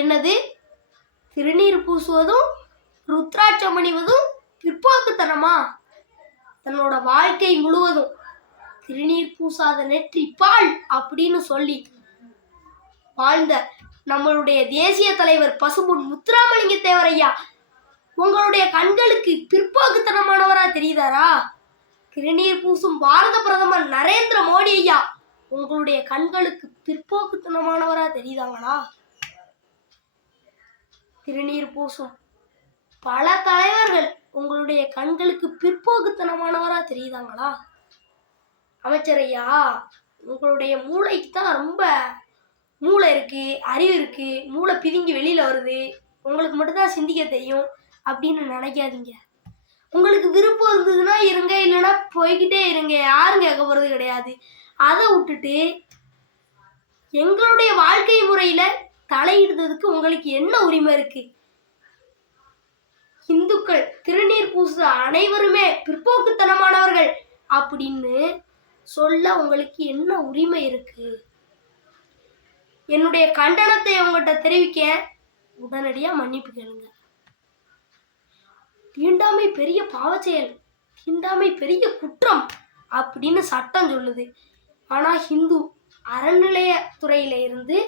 என்னது? திருநீர் பூசுவதும் ருத்ராட்சம் அணிவதும் பிற்போக்குத்தனமா? தன்னோட வாழ்க்கை முழுவதும் திருநீர் பூசாத நெற்றி பால் அப்படின்னு சொல்லி வாழ்ந்த நம்மளுடைய தேசிய தலைவர் பசும்பொன் முத்துராமலிங்க தேவர் ஐயா உங்களுடைய கண்களுக்கு பிற்போக்குத்தனமானவரா தெரியுதாரா? திருநீர் பூசும் பாரத பிரதமர் நரேந்திர மோடி ஐயா உங்களுடைய கண்களுக்கு பிற்போக்குத்தனமானவரா தெரியுதாங்களா? திருநீர் பூசும் பல தலைவர்கள் உங்களுடைய கண்களுக்கு பிற்போக்குத்தனமானவரா தெரியுதாங்களா? அமைச்சர் ஐயா, உங்களுடைய மூளைக்கு தான் ரொம்ப மூளை இருக்கு, அறிவு இருக்கு, மூளை பிதுங்கி வெளியில வருது, உங்களுக்கு மட்டும்தான் சிந்திக்க தெரியும் அப்படின்னு நினைக்காதீங்க. உங்களுக்கு விருப்பம் இருந்ததுன்னா இருங்க, இல்லைன்னா போய்கிட்டே இருங்க, யாரும் கேட்க போறது கிடையாது. அதை விட்டுட்டு எங்களுடைய வாழ்க்கை முறையில தலையிடுறதுக்கு உங்களுக்கு என்ன உரிமை இருக்கு? இந்துக்கள் திருநீர் பூசுற அனைவருமே பிற்போக்குத்தனமானவர்கள் அப்படின்னு சொல்ல உங்களுக்கு என்ன உரிமை இருக்கு? என்னுடைய கண்டனத்தை உங்கள்கிட்ட தெரிவிக்க உடனடியா மன்னிப்பு கேளுங்க. தீண்டாமை பெரிய பாவச்செயல், தீண்டாமை பெரிய குற்றம் அப்படின்னு சட்டம் சொல்லுது. ஆனா ஹிந்து அறநிலையத்துறையில இருந்து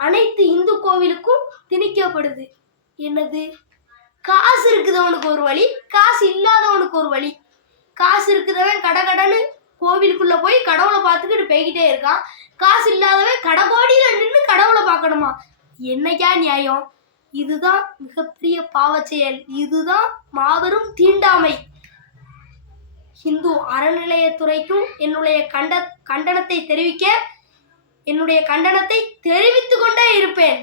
அனைத்து இந்து கோவிலுக்கும் திணிக்கப்படுது. என்னது? காசு இருக்குதவனுக்கு ஒரு வழி, காசு இல்லாதவனுக்கு ஒரு வழி. காசு இருக்குதவன் கடன்னு கோவிலுக்குள்ள போய் கடவுளை பார்த்துக்கிட்டு போய்கிட்டே இருக்கான். காசு இல்லாதவன் கடகோடியில நின்று கடவுளை பார்க்கணுமா? என்னைக்கா நியாயம்? இதுதான் மிகப்பெரிய பாவச்செயல், இதுதான் மாபெரும் தீண்டாமை. ஹிந்து அறநிலையத்துறைக்கும் என்னுடைய கண்டனத்தை தெரிவித்துக் கொண்டே இருப்பேன்.